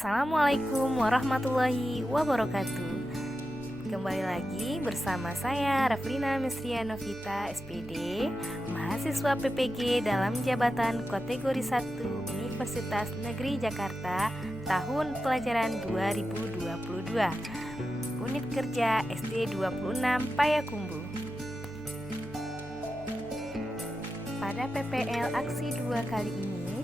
Assalamualaikum warahmatullahi wabarakatuh. Kembali lagi bersama saya Raflina Mesria Novita SPD, mahasiswa PPG dalam jabatan kategori 1 Universitas Negeri Jakarta tahun pelajaran 2022. Unit kerja SD 26 Payakumbuh. Pada PPL Aksi 2 kali ini,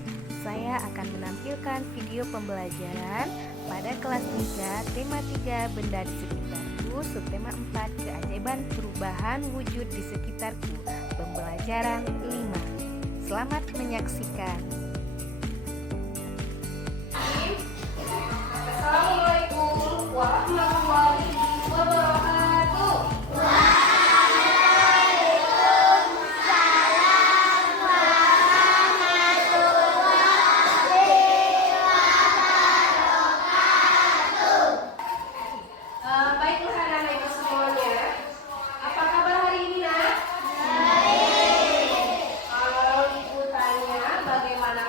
saya akan menampilkan video pembelajaran pada kelas 3, tema 3 benda di sekitarku, subtema 4 keajaiban perubahan wujud di sekitarku, pembelajaran 5. Selamat menyaksikan. Assalamualaikum warahmatullahi wabarakatuh. Baiklah anak-anak ibu semuanya. Apa kabar hari ini, nak? Baik. Kalau ibu tanya bagaimana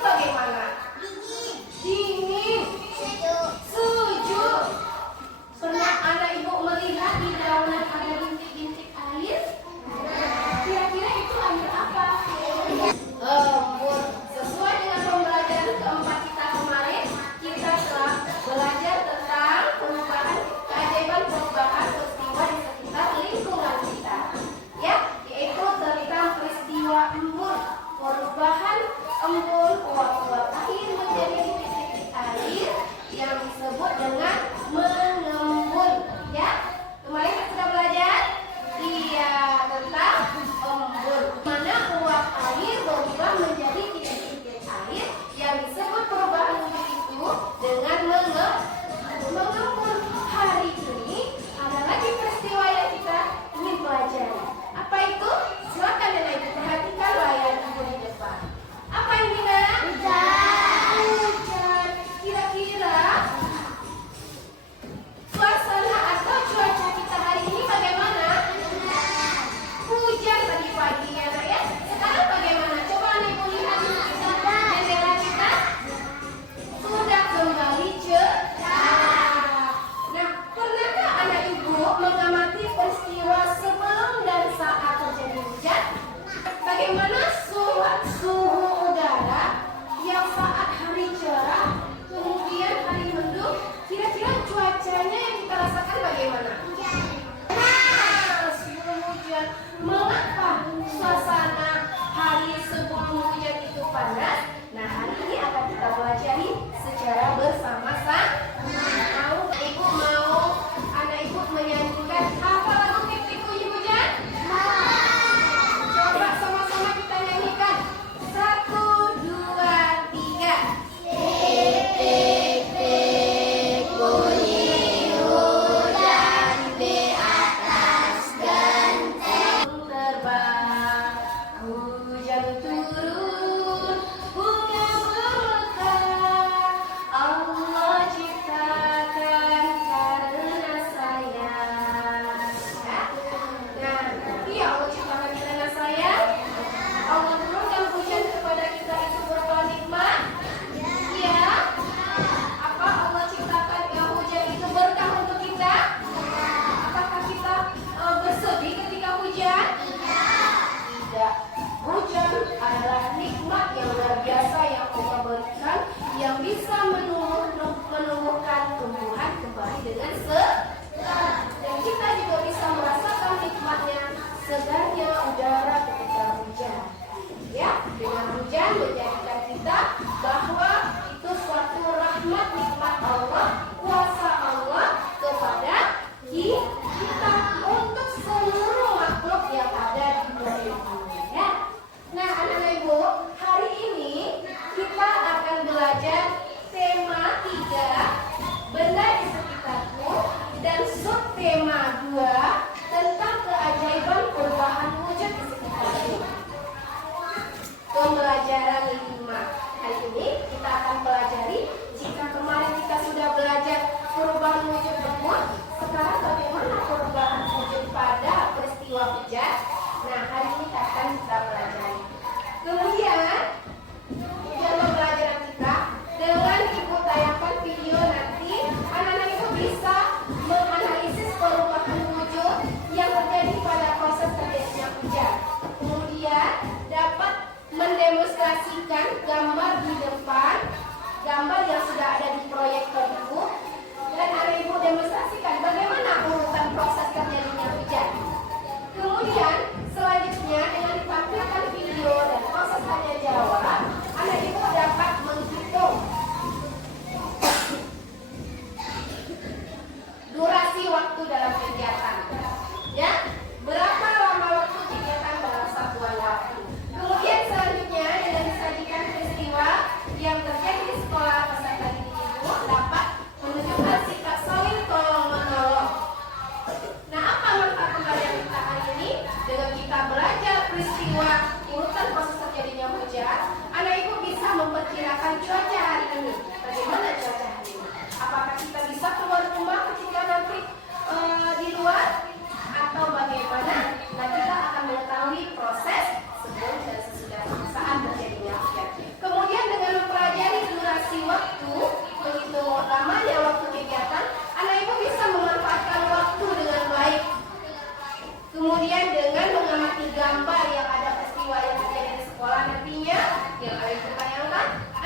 bagaimana? Dingin. Sejuk. Pernah ada ibu melihat di daunan ada bintik-bintik air? Kira-kira itu air apa? Sesuai dengan pembelajaran keempat kita kemarin, kita telah belajar tentang keajaiban perubahan peristiwa di sekitar lingkungan kita. Ya, yaitu tentang peristiwa embun, perubahan embun uap-uap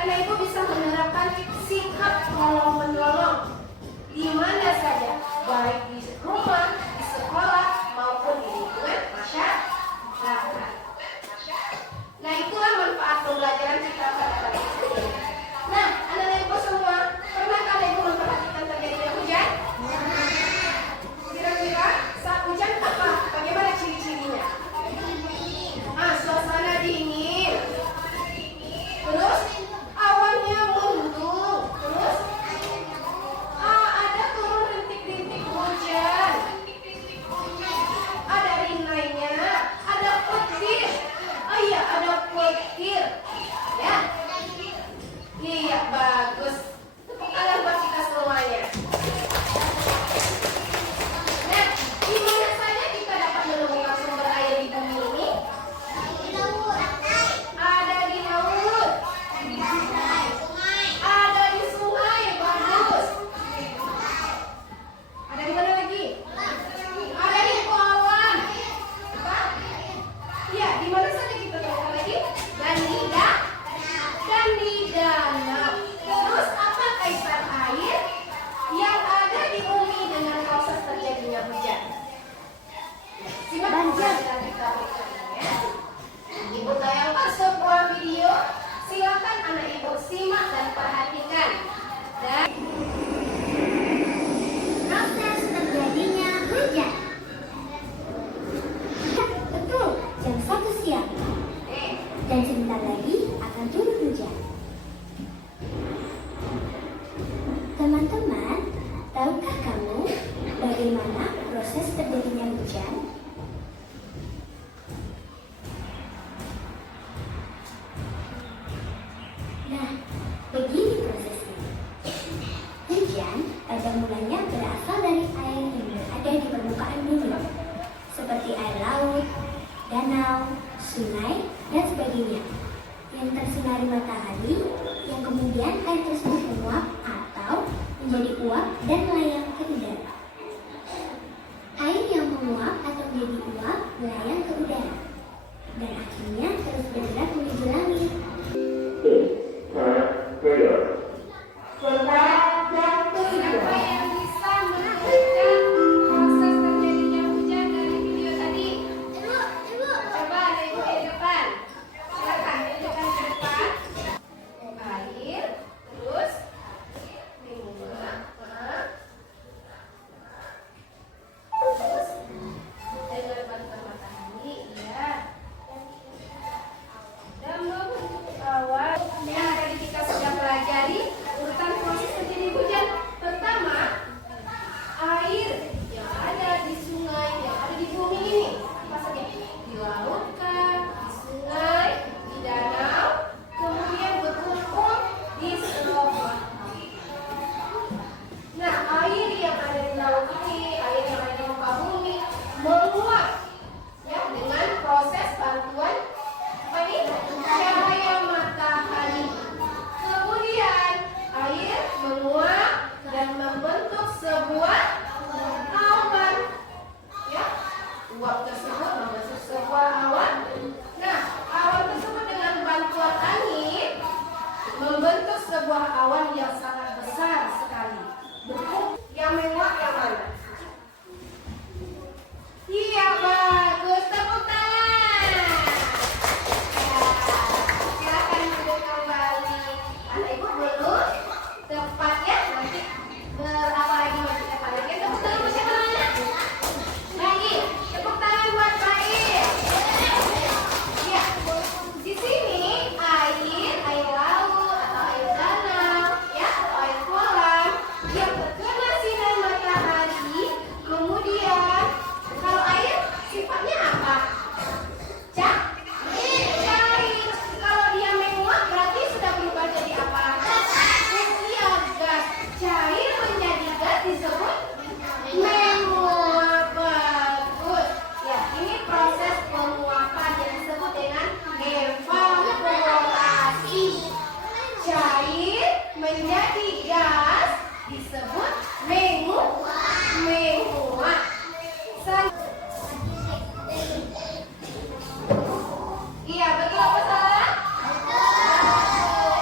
Anak ibu bisa menerapkan sikap tolong menolong di mana saja, baik di rumah, di sekolah maupun di lingkungan masyarakat. Nah, itulah manfaat pembelajaran kita pada kali ini. Nah, anak-anak ibu semua, pernahkah ibu memperhatikan terjadinya hujan? Kira-kira saat hujan apa? Bagaimana ciri-cirinya? Suasana dingin. Terus awannya mendung. Terus ada turun rintik-rintik hujan. Ada rinainya, ada petir. Oh iya, ada petir. Ya. Iya, bagus. Tepuk tangan buat kita semuanya. Nah, di mana saja kita dapat menemukan sumber air di bumi ini? Ada di laut. Ada di sungai. Bagus. Ada di mana lagi? Ada di kolam. Apa? Ya, di mana saja kita temukan lagi? Dan di danau. Terus apa kaitan air yang ada di bumi dengan proses terjadinya hujan? Simak pembelajaran kita berikutnya. Ibu tayangkan sebuah video. Silakan anak ibu simak dan perhatikan. Dan proses terjadinya hujan. Betul, jam 1 siang. Dan sebentar lagi akan turun hujan. Teman-teman, tahukah kamu bagaimana proses terjadinya hujan? Nah, begini prosesnya. Hujan pada mulanya berasal dari air yang berada di permukaan bumi, seperti air laut, danau, sungai, dan sebagainya, yang tersinari matahari, yang kemudian air tersebut menguap atau menjadi uap dan melayang ke udara. Air yang menguap atau menjadi uap melayang ke udara, dan akhirnya terus bergerak menuju langit. siapa yang bisa menunjukkan proses terjadinya hujan dari video tadi? Coba ada ibu di depan. Silakan tunjukkan ke depan. Air, terus menguap, terus dengan bantuan matahari, ya. Dan membentuk awan yang tadi kita sudah pelajari urutan proses terjadi hujan. Pertama, air yang ada di sungai, yang ada di bumi ini. Apa saja? Di laut kah? Di sungai? Di danau? Kemudian berkumpul di sebuah. Nah, air yang ada di laut ini, air yang ada di muka bumi, menguap ya dengan proses bantuan apa ini? Cahaya matahari. Kemudian air menguap dan membentuk sebuah awan. Ya, uap tersebut membentuk sebuah awan. Nah, awan tersebut dengan bantuan angin membentuk sebuah awan yang sangat besar sekali. Bentuk yang menguap yang mana? Iya, bagus. Tepuk tangan. Ya, silakan duduk kembali. Anak ibu belum tepat ya, nanti berapa lagi masih tepat lagi. Tepuk tangan buat siapa namanya? Lagi. Tepuk tangan buat Baik. Ya, di sini air laut atau air danau, ya, atau air kolam yang terkena sinar matahari. Kemudian kalau air sifatnya apa? Cair. Kalau dia menguap berarti sudah berubah jadi apa? Iya, gas. Cair menjadi gas disebut menguap. Bagus. Ya, ini proses penguapan yang disebut dengan evaporasi. Cair menjadi gas disebut menguap. Iya, betul apa salah? Betul.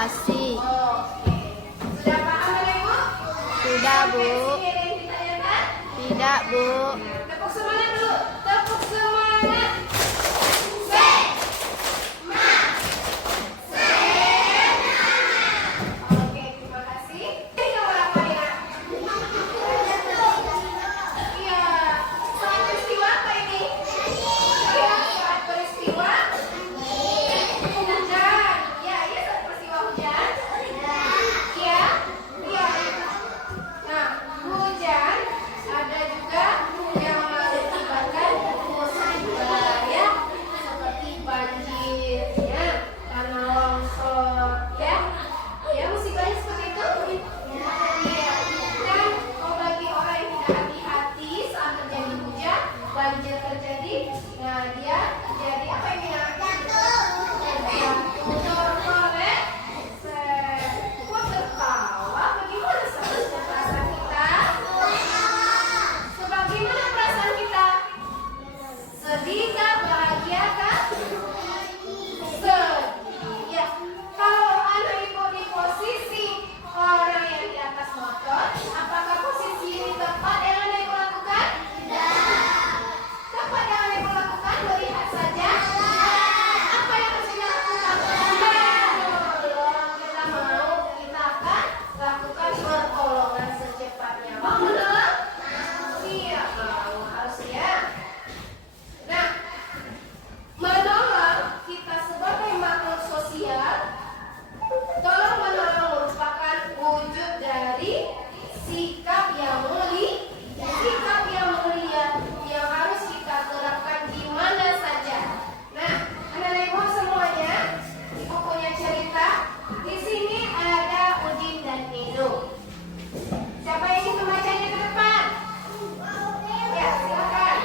kasih. Oke. Sudah paham Anak Ibu? Sudah, Bu. Sampai sini ada yang ditanyakan? Tidak, Bu. Tepuk semangat dulu. Tepuk semangat. Oke, terima kasih. Ini nomor apa ya? Iya. Saat peristiwa apa ini? Iya, saat peristiwa hujan. Iya, iya saat peristiwa hujan. Iya, iya. Nah, hujan ada juga yang mengakibatkan musibah ya, seperti banjir ya, tanah longsor ya. Ya, musibahnya seperti itu. Iya. Dan bagi orang yang tidak hati-hati saat terjadi hujan, banjir terjadi, nah dia jadi apa ini ya? Kok tertawa? Bagaimana seharusnya perasaan kita? Sebagaimana perasaan kita? Sedih kah? Bahagia kah? Sedih. Ya. Kalau anak ibu di posisi orang yang di atas motor, apakah posisi ini tepat yang anak ibu lakukan? Tepat yang anak ibu lakukan? Melihat saja. Apa yang harus kita lakukan? Kita mau, kita akan lakukan pertolongan secepatnya. Mau menolong? Iya, mau, harus ya. Nah, menolong kita sebagai makhluk sosial, tolong menolong merupakan wujud dari sikap yang mulia yang harus kita terapkan di mana saja. Nah, anak-anak ibu semuanya, ibu punya cerita. Di sini ada Udin dan Edo. Siapa yang ingin membacanya ke depan? Ya, silakan.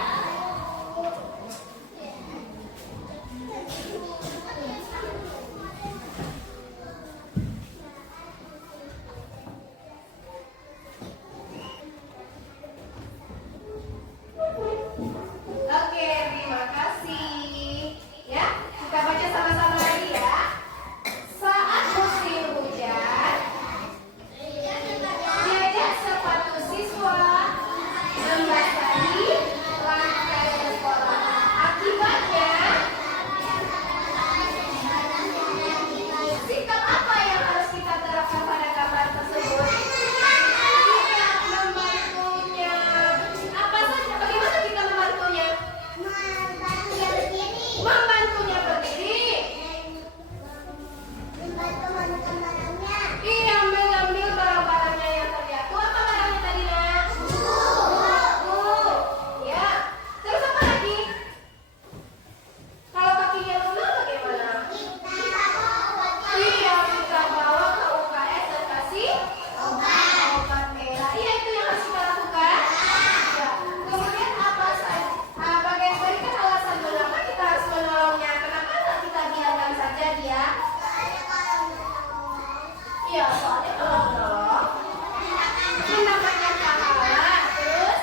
Oke, terima kasih. Ya, kita baca sama-sama lagi ya. Saat musim hujan, diajak sepatu siswa membasahi lantai sekolah. Akibatnya, sikap apa yang harus kita terapkan pada gambar tersebut? Tidak membantunya. Apa saja? Bagaimana kita membantunya? Membantunya berdiri. Iya, mengambil barang-barangnya yang terjatuh. Apa barangnya tadi, Nak? Buku. Ya. Terus apa lagi? Kalau kakinya lunak bagaimana? Iya, kita bawa ke UKS dan kasih obat merah. Iya, itu yang harus kita lakukan. Ya. Kemudian apa saja? Berikan alasan mengapa kita harus menolongnya. Kenapa tak kita biarkan saja dia? Iya, soalnya kalau menolong mendapatkan pahala. Terus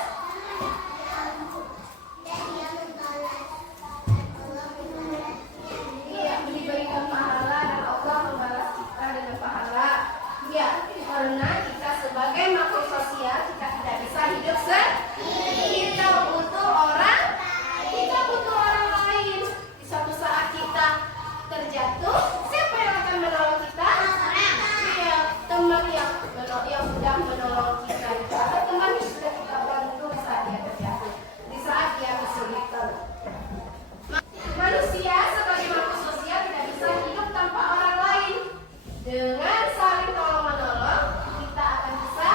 iya, diberikan pahala dan Allah membalas kita dengan pahala. Ya, karena kita sebagai makhluk sosial kita tidak bisa hidup sendiri. Kita butuh orang lain. Di suatu saat kita terjatuh, siapa yang akan menolong kita? Iya, teman yang sudah menolong kita itu. Atau teman yang sudah kita bantu saat dia terjatuh, di saat dia kesulitan. Manusia sebagai makhluk sosial tidak bisa hidup tanpa orang lain. Dengan saling tolong menolong, kita akan bisa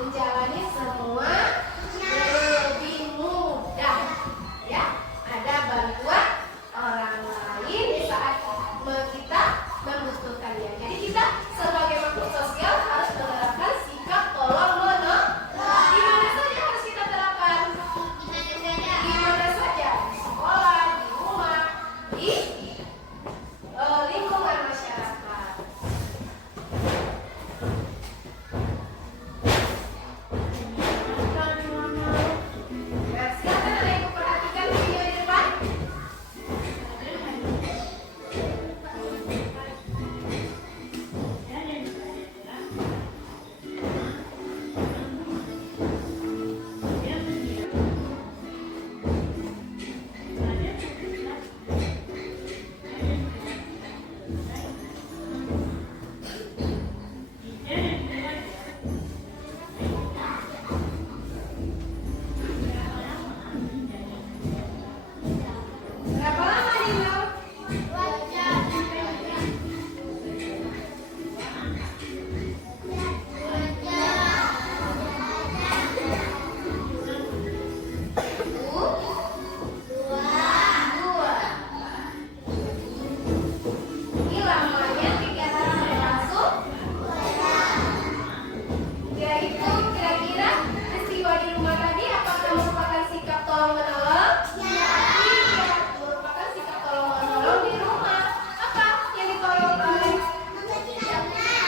menjalani semua lebih mudah. Ya, ada bantuan orang lain di saat kita membutuhkannya. Jadi kita sebagai makhluk sosial harus menerapkan sikap tolong menolong. Di mana saja harus kita terapkan? Di mana saja? Di sekolah, di rumah, di lingkungan masyarakat. Nah, silakan anak ibu perhatikan video di depan.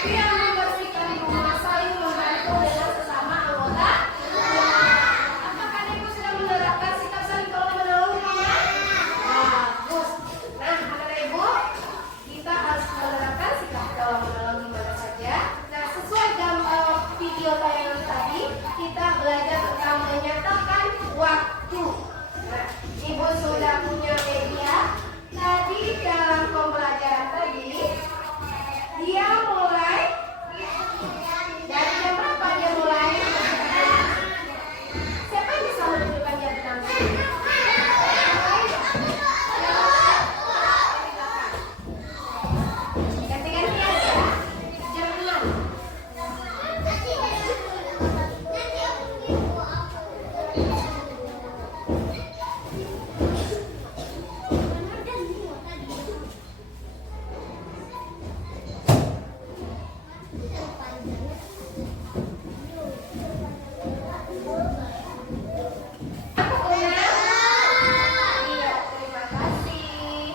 Dia membersihkan rumah, saling membantu dengan sesama anggota rumah. Apakah ibu sudah menerapkan sikap saling tolong menolong di rumah? Bagus. Nah, anak ibu, kita harus menerapkan sikap tolong menolong di mana saja. Nah, sesuai video tayangan tadi, kita belajar tentang menyatakan waktu. Nah, ibu sudah punya media. Tadi dalam pembelajaran tadi, dia mulai dari jam berapa dia mulai? Siapa yang bisa menunjukkan jam 6? Ganti-gantian ya. Jam 6. Iya, terima kasih.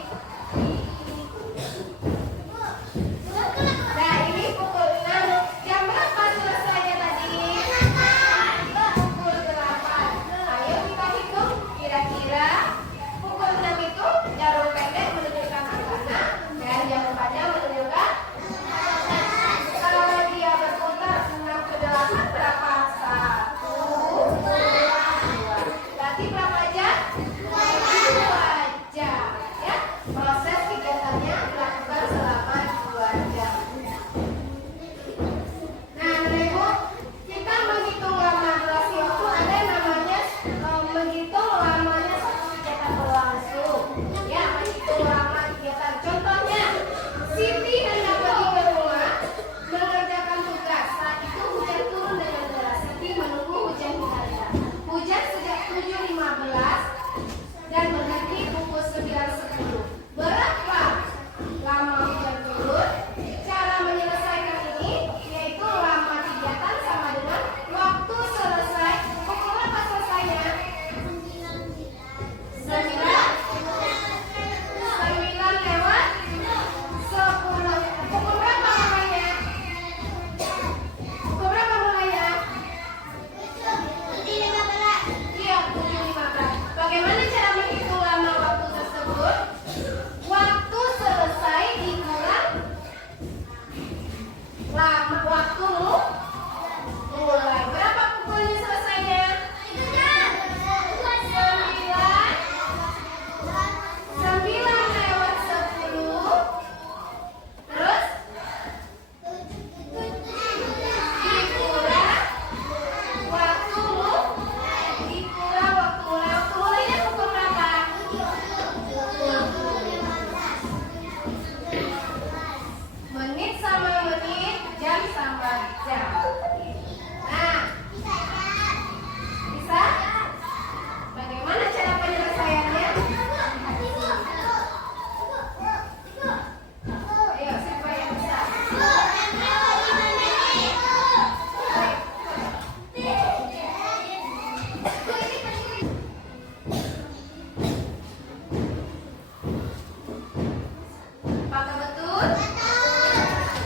Nah, ini pukul 6. Jam berapa selesainya tadi? Pukul 8. Ayo kita hitung. Kira-kira pukul 6 itu jarum pendek menunjukkan angka 6 dan jarum panjang menunjukkan kalau dia berputar 6 ke 8 berapa? 1, 2. Berarti berapa jam? 2 jam. Ya, proses kegiatannya dilakukan selama 2 jam. Nah, Ibu, kita menghitung lama durasi waktu ada yang namanya menghitung lamanya satu kegiatan berlangsung. Ya, menghitung lama kegiatan. Contohnya, Siti hendak pergi ke rumah mengerjakan tugas. Saat itu hujan turun dengan deras. Siti menunggu hujan mereda. Hujan sejak 7.15 dan berhenti pukul 9.10. Berapa lama hujan turun? Cara menyelesaikan ini yaitu lama kegiatan sama dengan waktu selesai. Pukul berapa selesainya? 9 lewat 10. Pukul berapa mulainya? Pukul berapa mulainya? Iya, 7.15. Bagaimana cara menghitung lama waktu tersebut? Waktu selesai dikurang lama waktumu mulai. Berapa pukulnya selesainya? 9 lewat 10. Terus dikurang waktumu, dikurang waktu mulai. Waktu mulainya pukul berapa? Menit sama menit, jam sama jam. Nah, bisa? Bagaimana cara penyelesaiannya? Ayo, siapa yang bisa? Apakah betul?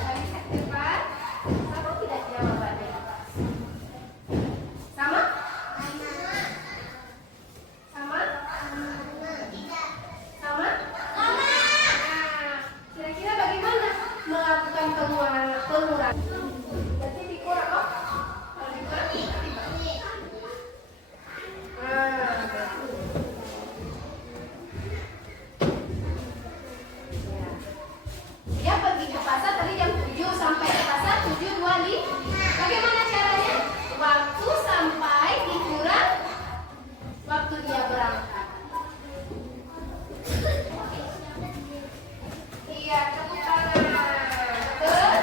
Tadi cek depan. Sama tidak jawabannya? Sama? Sama? Sama? Nah, kira-kira bagaimana melakukan pengurangan? Berarti dikurang, oh? Kalau dikurang, nah, dia pergi ke pasar tadi jam 7 sampai ke pasar 7.25. Bagaimana caranya? Waktu sampai dikurang waktu dia berangkat. Iya, tepuk tangan. Betul?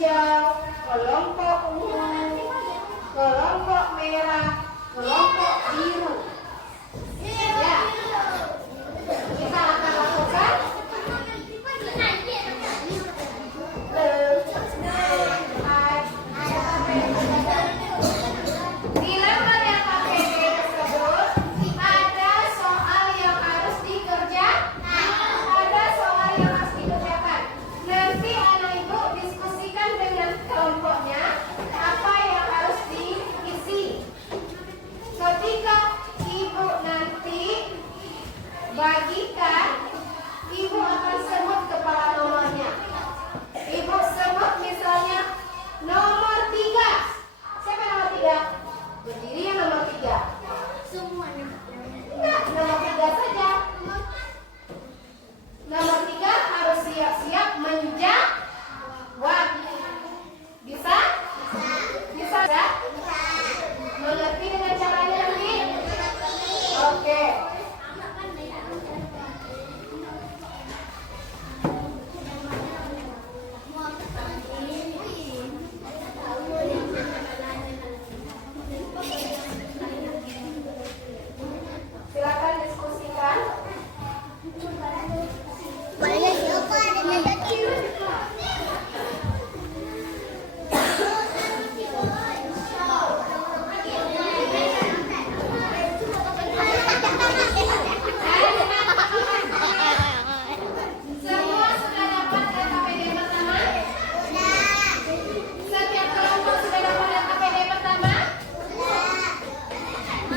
hijau, kelompok ungu, kelompok merah, kelompok biru. Ya, kita akan lakukan di lembar yang KPD tersebut ada soal yang harus dikerjakan. Ada soal yang harus dikerjakan. Nanti anak ibu diskusikan dengan kelompoknya apa yang harus diisi. Ketika ibu nanti bagikan, ibu akan sebut kepala nomornya. Ibu sebut misalnya nomor 3. Siapa nomor 3? Berdiri yang nomor 3. Enggak, nomor 3 saja. Nomor 3 harus siap-siap menjawab. Bisa? Bisa ya? Mengerti dengan caranya nanti? Oke. Silakan diskusikan. Semua sudah dapat KPD pertama? Setiap kelompok sudah dapat KPD pertama?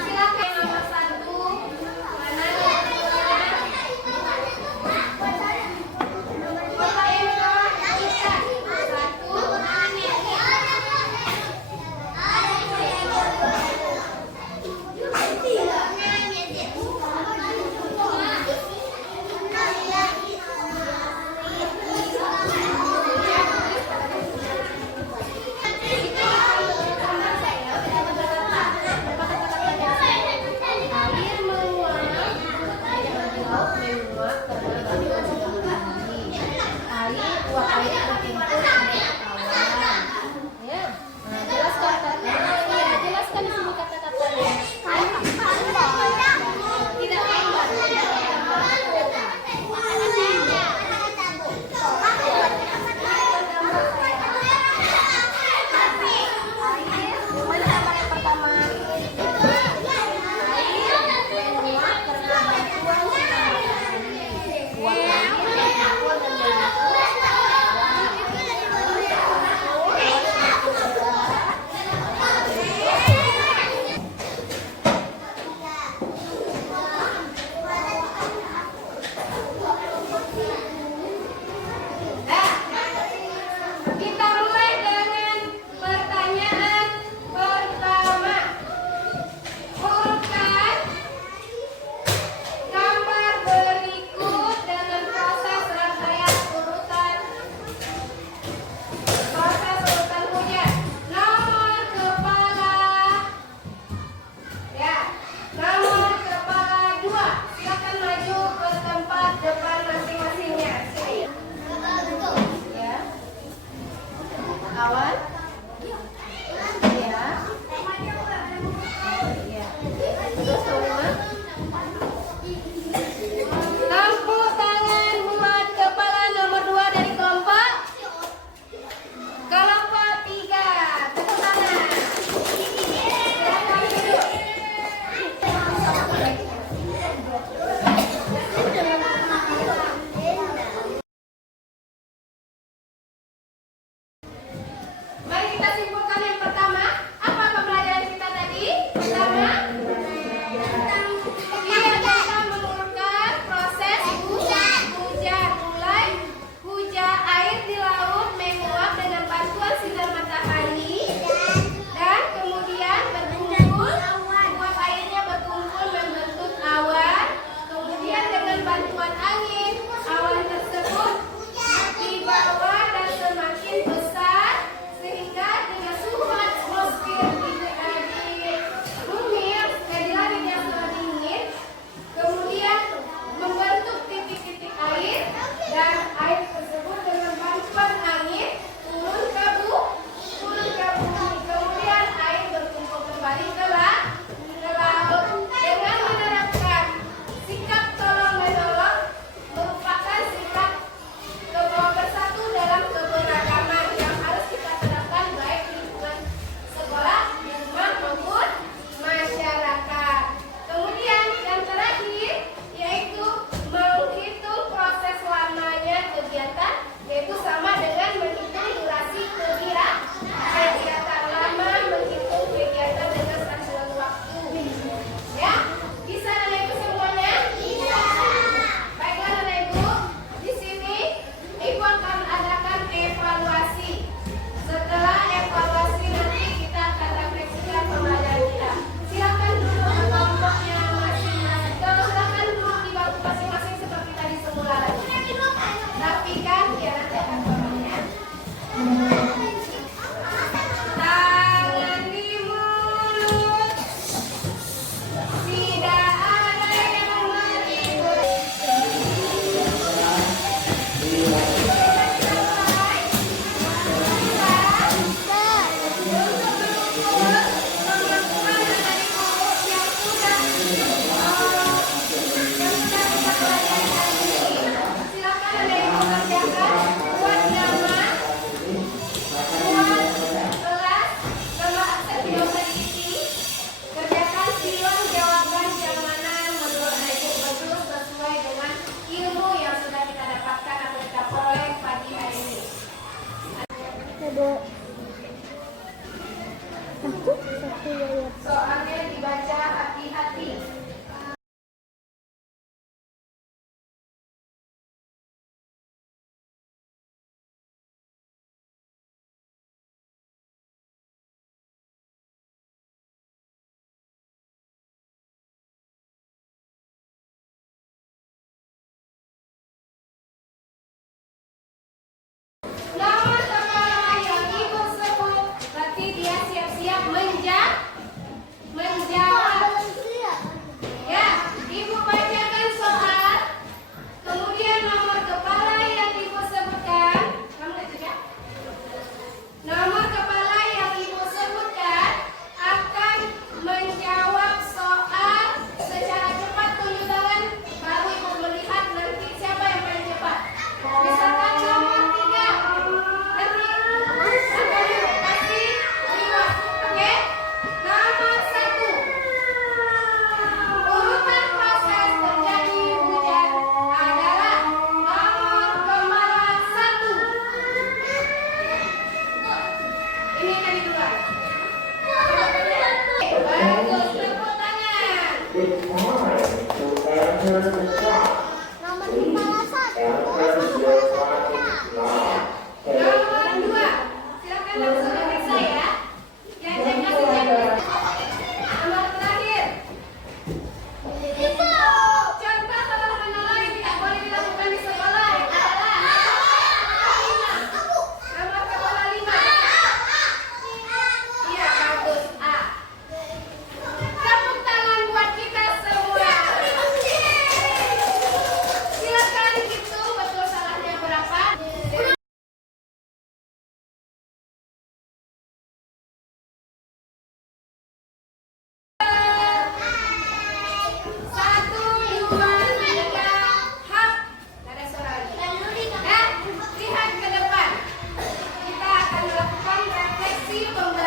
Silakan nomor 1. Mana yang kedua? Kota yang kedua kita 3 Soalnya dibaca hati-hati. Nama kepala yang ibu sebut, berarti dia siap-siap menjawab. Ya, ibu bacakan soal. Kemudian nomor kepala yang ibu sebutkan, kamu itu ya? Nomor kepala yang ibu sebutkan akan menjawab soal secara cepat. Tunjuk tangan, baru ibu melihat nanti siapa yang paling cepat. Misalkan nomor 3, nanti akan ibu kasih 5. Oke? Nomor 1. Urutan proses terjadi hujan adalah nomor kepala 1. Ini tadi duluan. Bagus, tepuk tangan. It's time to enter the clock. Nomor kepala 1. Enter your clock now. Nomor 2. Silakan langsung diperiksa ya. Yang saya kasih cek. Nomor terakhir. Contoh sederhana lain tidak boleh dilakukan di sekolah adalah nomor kepala 5. Iya, bagus. A. Tepuk tangan buat kita semua. Silakan hitung betul salahnya berapa. Satu, dua, tiga, hap. Nggak ada suara lagi. Lihat ke depan. Kita akan melakukan refleksi pembelajaran.